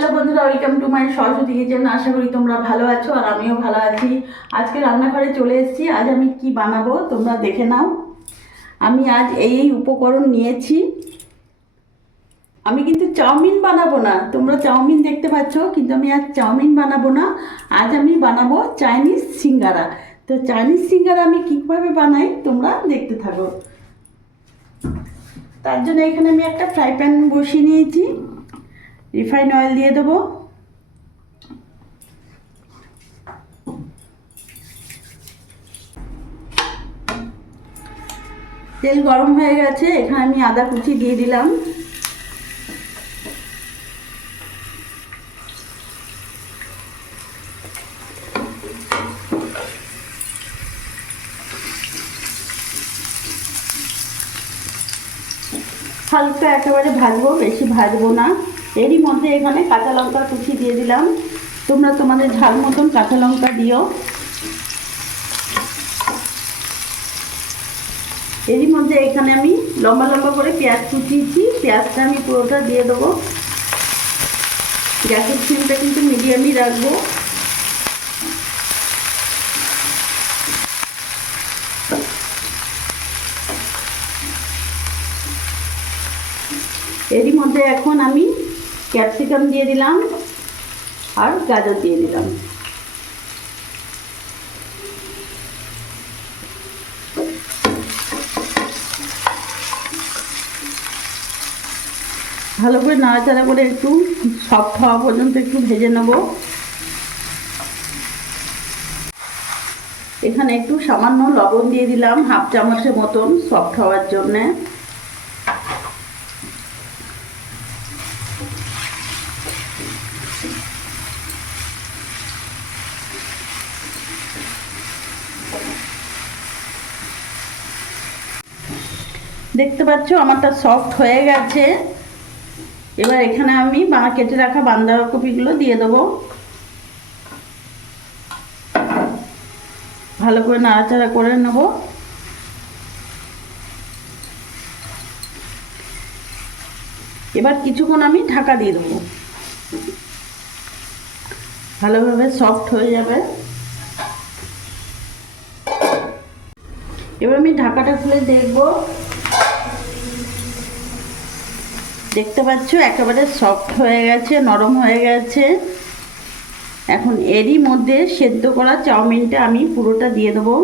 Hello বন্ধুরা, welcome to my Saraswati kitchen. আশা করি তোমরা ভালো আছো আর আমিও ভালো আছি। আজকে রান্নাঘরে চলে এসেছি। আজ আমি কি বানাবো তোমরা দেখে নাও। আমি আজ এই উপকরণ নিয়েছি। আমি কিন্তু চাউমিন বানাবো না, তোমরা চাউমিন দেখতে পাচ্ছ, কিন্তু আমি আজ চাউমিন বানাবো না। আজ আমি বানাবো চাইনিজ সিঙ্গারা। তো চাইনিজ সিঙ্গারা আমি কীভাবে বানাই তোমরা দেখতে থাকো। তার জন্য এখানে আমি একটা ফ্রাই প্যান বসিয়ে নিয়েছি। রিফাইন অয়েল দিয়ে দেবো। তেল গরম হয়ে গেছে, এখানে আমি আদা কুচি দিয়ে দিলাম। হালকা একেবারে ভাজবো, বেশি ভাজবো না। এরই মধ্যে এখানে কাঁচা লঙ্কা কুচি দিয়ে দিলাম। তোমরা তোমাদের ঝাল মতন কাঁচা লঙ্কা দিও। এরই মধ্যে এখানে আমি লম্বা লম্বা করে পেঁয়াজ কুচিয়েছি, পেঁয়াজটা আমি পুরোটা দিয়ে দেবো। গ্যাসের ফ্লেমটা কিন্তু মিডিয়ামই রাখবো। এরই মধ্যে এখন আমি ক্যাপসিকাম দিয়ে দিলাম আর গাজর দিয়ে দিলাম। ভালো করে নাড়াচাড়া করে একটু সফট হওয়া পর্যন্ত একটু ভেজে নেব। এখানে একটু সামান্য লবণ দিয়ে দিলাম, হাফ চামচের মতন, সফট হওয়ার জন্যে। দেখতে পাচ্ছ আমারটা সফট হয়ে গেছে। এবার এখানে আমি কেটে রাখা বাঁধাকপিগুলো দিয়ে দেবো। ভালো করে নাড়াচাড়া করে নেব। এবার কিছুক্ষণ আমি ঢাকা দিয়ে দেবো, ভালোভাবে সফট হয়ে যাবে। এবার আমি ঢাকাটা খুলে দেখব। দেখতে পাচ্ছ একেবারে সফট হয়ে গেছে, নরম হয়ে গেছে। এখন এরই মধ্যে সেদ্ধ করা চাউমিনটা আমি পুরোটা দিয়ে দেবো।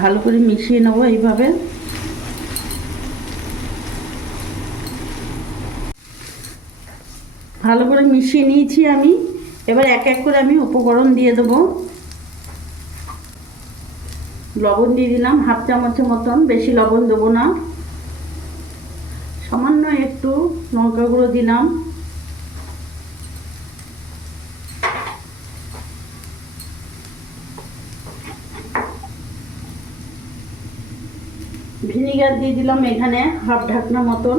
ভালো করে মিশিয়ে নেবো এইভাবে। ভালো করে মিশিয়ে নিয়েছি আমি। এবার এক এক করে আমি উপকরণ দিয়ে দেবো। লবণ দিয়ে দিলাম হাফ চামচের মতন, বেশি লবণ দেবো না। সামান্য একটু লঙ্কা গুঁড়ো দিলাম। ভিনিগার দিয়ে দিলাম এখানে হাফ ঢাকনা মতন।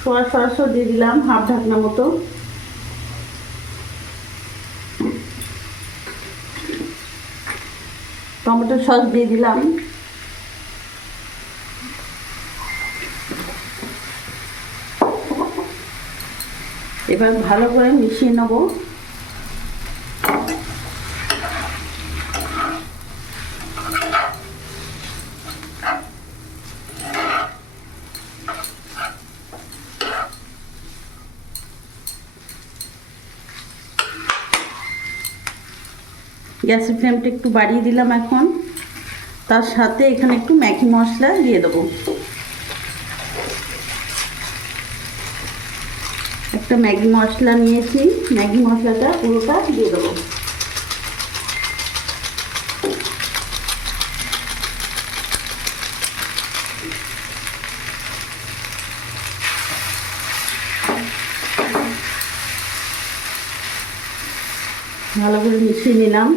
সোয়া সস দিয়ে দিলাম হাফ ঢাকনা মতো। টমেটো সস দিয়ে দিলাম। এবার ভালো করে মিশিয়ে নেব। গ্যাসের ফ্লেমটা একটু বাড়িয়ে দিলাম এখন। তার সাথে এখানে একটু ম্যাগি মশলা দিয়ে দেবো। একটা ম্যাগি মশলা নিয়েছি, ম্যাগি মশলাটা পুরোটা দিয়ে দেবো। ভালো করে মিশিয়ে নিলাম।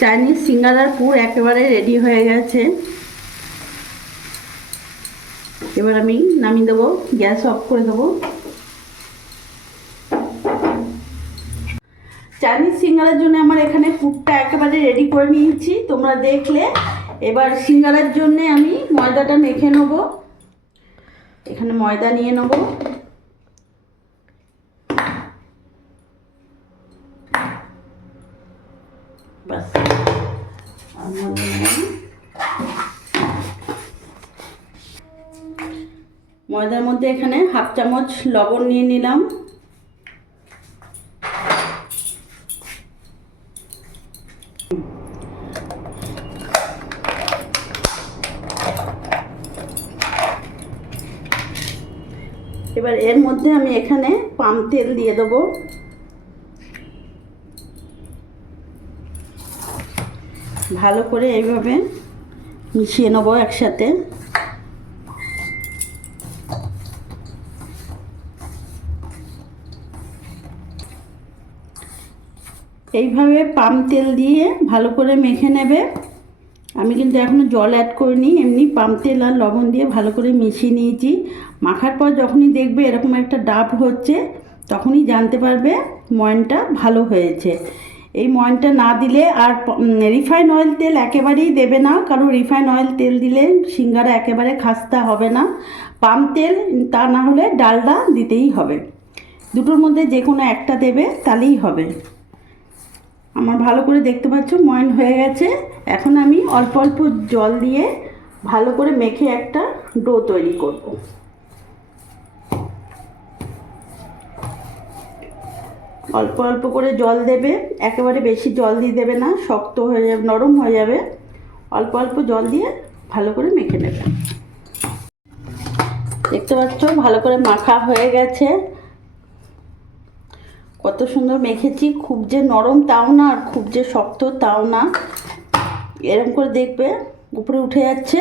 চাইনিজ সিঙ্গারার পুর একেবারে রেডি হয়ে গেছে। এবার আমি নামিয়ে দেবো, গ্যাস অফ করে দেবো। চাইনিজ সিঙ্গারার জন্য আমার এখানে পুরটা একেবারে রেডি করে নিয়েছি, তোমরা দেখলে। এবার সিঙ্গারার জন্যে আমি ময়দাটা মেখে নেব। এখানে ময়দা নিয়ে নেব। বাস, ময়দার মধ্যে এখানে হাফ চামচ লবণ নিয়ে নিলাম। এবার এর মধ্যে আমি এখানে পাম তেল দিয়ে দেবো। ভালো করে এইভাবে মিশিয়ে নেব একসাথে। এইভাবে পাম তেল দিয়ে ভালো করে মেখে নেবে। আমি কিন্তু এখনও জল অ্যাড করিনি, এমনি পাম তেল আর লবণ দিয়ে ভালো করে মিশিয়ে নিয়েছি। মাখার পর যখনই দেখবে এরকম একটা ডাব হচ্ছে, তখনই জানতে পারবে ময়নটা ভালো হয়েছে। এই ময়নটা না দিলে, আর রিফাইন অয়েল তেল একেবারেই দেবে না, কারণ রিফাইন অয়েল তেল দিলে সিঙ্গারা একেবারে খাস্তা হবে না। পাম তেল, তা না হলে ডালডা দিতেই হবে। দুটোর মধ্যে যে কোনো একটা দেবে, তাহলেই হবে। আমার ভালো করে দেখতে পাচ্ছ ময়ন হয়ে গেছে। এখন আমি অল্প অল্প জল দিয়ে ভালো করে মেখে একটা ডো তৈরি করব। অল্প অল্প করে জল দেবে, একেবারে বেশি জল দিয়ে দেবে না, শক্ত হয়ে যাবে, নরম হয়ে যাবে। অল্প অল্প জল দিয়ে ভালো করে মেখে নেবে। দেখতে পাচ্ছ ভালো করে মাখা হয়ে গেছে। কত সুন্দর মেখেছি, খুব যে নরম তাও না, আর খুব যে শক্ত তাও না। এরকম করে দেখবে উপরে উঠে যাচ্ছে,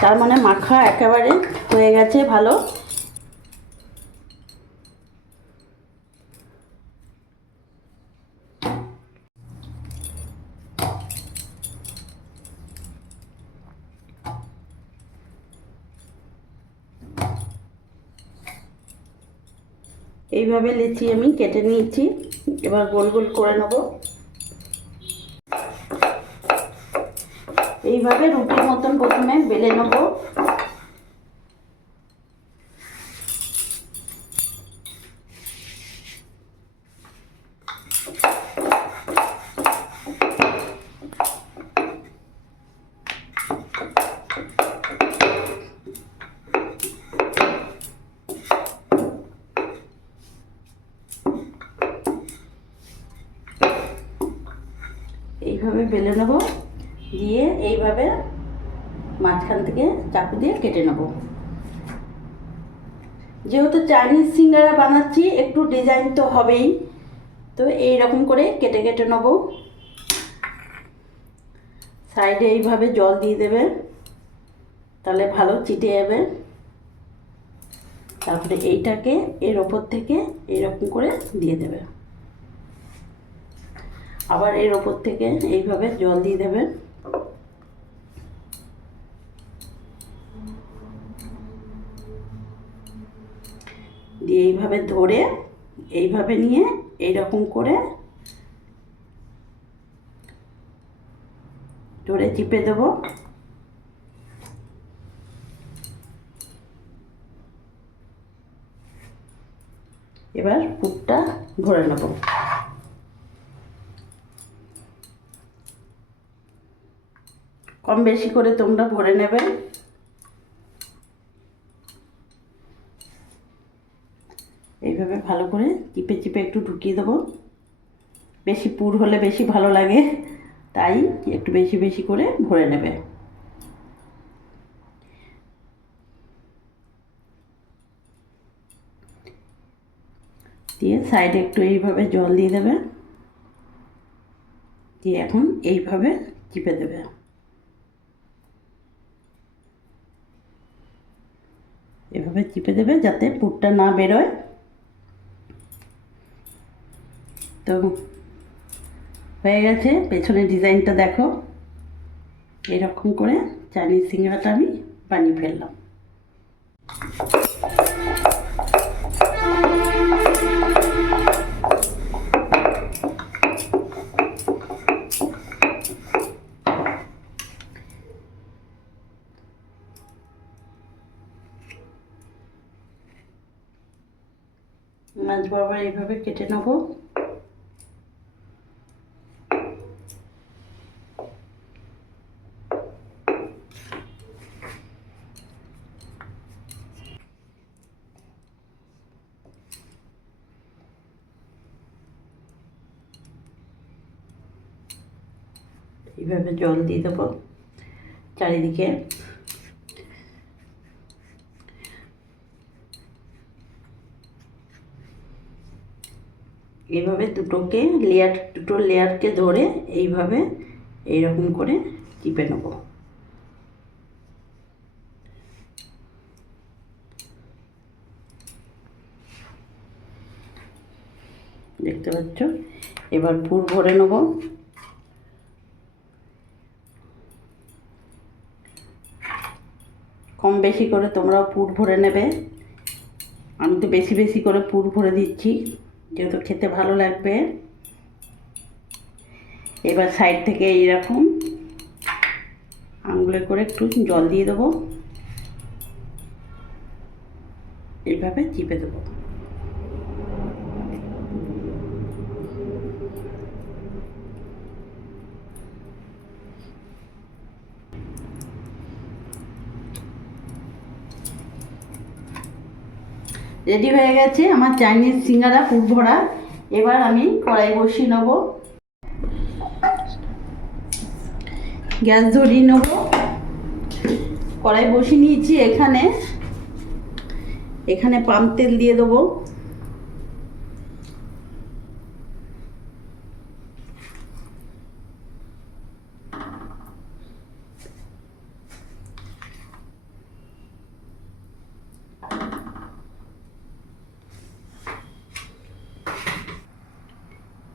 তার মানে মাখা একেবারে হয়ে গেছে ভালো। এইভাবে লেচি আমি কেটে নিয়েছি, এবার গোল গোল করে নেব। এইভাবে রুটির মতন প্রথমে বেলে নেব। এইভাবে বেলে নেব, দিয়ে এইভাবে মাঝখান থেকে চাকু দিয়ে কেটে নেব। যেহেতু চাইনিজ সিঙ্গারা বানাচ্ছি, একটু ডিজাইন তো হবেই, তো এইরকম করে কেটে কেটে নেব। সাইডে এইভাবে জল দিয়ে দেবে, তাহলে ভালো চিটে যাবে। তারপরে এইটাকে এর ওপর থেকে এইরকম করে দিয়ে দেবে, আবার এর ওপর থেকে এইভাবে জল দিয়ে দেবে। দিয়ে এইভাবে ধরে, এইভাবে নিয়ে এইরকম করে ধরে চিপে দেব। এবার পুরটা ভরে নেব। কম বেশি করে তোমরা ভরে নেবে। এইভাবে ভালো করে চিপে চিপে একটু ঢুকিয়ে দেবো। বেশি পুর হলে বেশি ভালো লাগে, তাই একটু বেশি বেশি করে ভরে নেবে। দিয়ে সাইডে একটু এইভাবে জল দিয়ে দেবে, দিয়ে এখন এইভাবে চিপে দেবে। এভাবে চিপে দেবে যাতে পুরটা না বেরোয়। তো হয়ে গেছে, পেছনের ডিজাইনটা দেখো। এরকম করে চাইনিজ সিঙ্গারাটা আমি বানিয়ে ফেললাম। মাছ বরাবর এইভাবে কেটে নেব। এইভাবে জল দিয়ে দেবো চারিদিকে। এইভাবে দুটো লেয়ারকে ধরে এইভাবে এইরকম করে টিপে নেব। দেখতে পাচ্ছ, এবার পুর ভরে নেব। কম বেশি করে তোমরাও পুর ভরে নেবে। আমি তো বেশি বেশি করে পুর ভরে দিচ্ছি, যেহেতু খেতে ভালো লাগবে। এবার সাইড থেকে এইরকম আঙুলে করে একটু জল দিয়ে দেবো, এইভাবে চিপে দেবো। রেডি হয়ে গেছে আমার চাইনিজ সিঙ্গারা পুর ভরা। এবার আমি কড়াই বসিয়ে নেব, গ্যাস ধরিয়ে নেব। কড়াই বসিয়ে নিয়েছি, এখানে পাম তেল দিয়ে দেবো।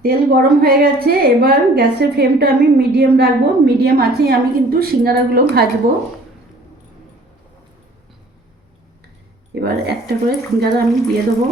তেল গরম হয়ে গেছে, এবার গ্যাসের ফ্লেমটা আমি মিডিয়াম রাখবো। মিডিয়াম আঁচে আমি কিন্তু সিঙ্গারাগুলো ভাজবো। এবার একটা করে সিঙ্গারা আমি দিয়ে দেবো।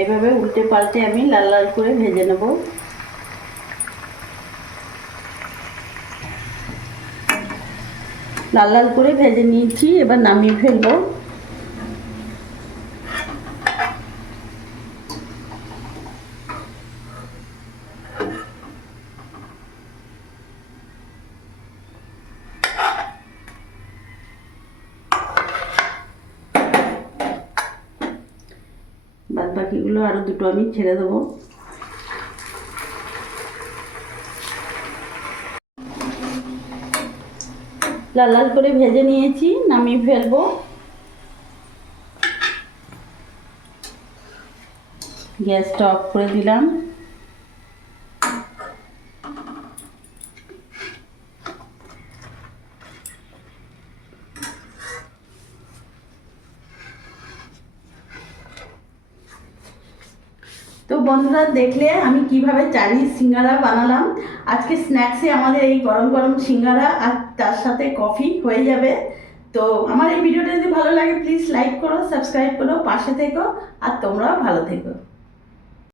এইভাবে উল্টে পাল্টে আমি লাল লাল করে ভেজে নেব। লাল লাল করে ভেজে নিয়েছি, এবার নামিয়ে ফেলবো। বাদ বাকিগুলো আরও দুটো আমি ছেড়ে দেবো। লাল লাল করে ভেজে নিয়েছি, নামিয়ে ফেলবো। গ্যাসটা অফ করে দিলাম। তো বন্ধুরা, দেখলে আমি কিভাবে চাইনিজ সিঙ্গারা বানালাম। আজকে স্ন্যাক্সে আমাদের এই গরম গরম সিঙ্গারা আর তার সাথে কফি হয়ে যাবে। তো আমার এই ভিডিওটা যদি ভালো লাগে প্লিজ লাইক করো, সাবস্ক্রাইব করো, পাশে থেকো, আর তোমরাও ভালো থেকো।